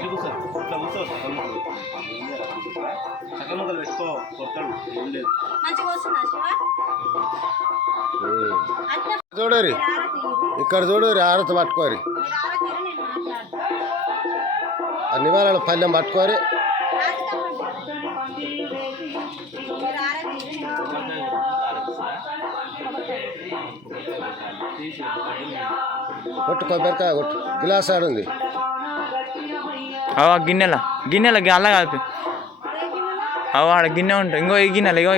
ఇటు కూర్చో ఇట్లా కూర్చో సగం సగం పెట్టుకో ఏం లేదు. మంచిగా వస్తుందా చూడరి. ఇక్కడ చూడరి ఆరత పట్టుకోరి. నివారణ పల్లెం పట్టుకోరి. కొట్టు కొబ్బరికాయ కొట్టు. గిలాస్ ఆడుంది. అవ గిన్నెల? గిన్నెల అల్ల కాదు. అవ ఆడ గిన్నె ఉంటుంది ఇంకో ఈ గిన్నెలు ఇగో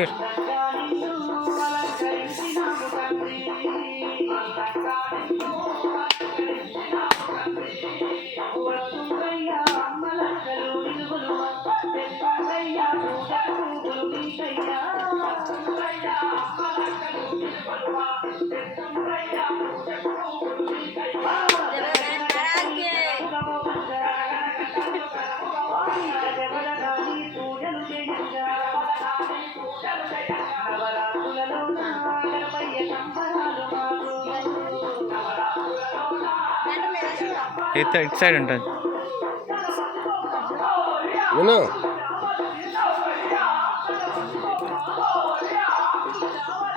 ఇటు ఇటు సైడ్ ఉంటుంది. విను.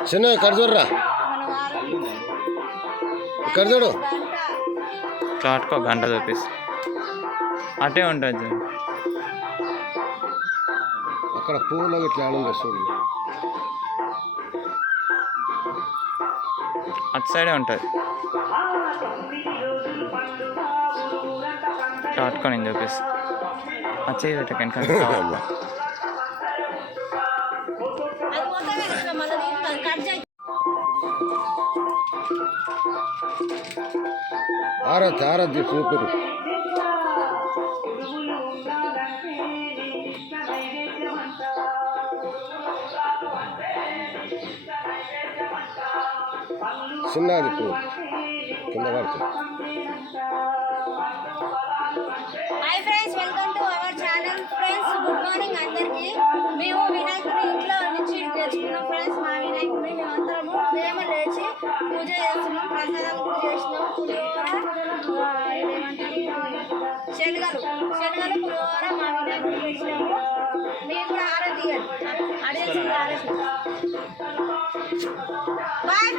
చిన్న చూడు. ఇట్లా పట్టుకో గంట చూపిస్తా. అటే ఉంటుంది. అక్కడ పువ్వులో ఇట్లా ఆడుంది చూడు. అటు సైడే ఉంటుంది. ఇట్లా పట్టుకో నేను చూపిస్తా ఆ చేయి పెట్టకండి అమ్మా. అది మొత్తం చిన్నది పువ్వు కింద పడుతుంది. Hi friends welcome to our channel friends good morning అందరికి. మేము వినాయకుని ఇంట్లో నుంచి తెచ్చుకున్నాం. ఫ్రెండ్స్ మా మేమందరము ఉదయం లేచి పూజ చేస్తున్నాం. ప్రసాదం చేసినాం. పులిహోర శనగలు. శనగలు పులిహోర మా వినాయకుడికి మీరు కూడా బాయ్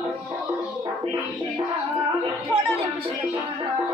Thank you.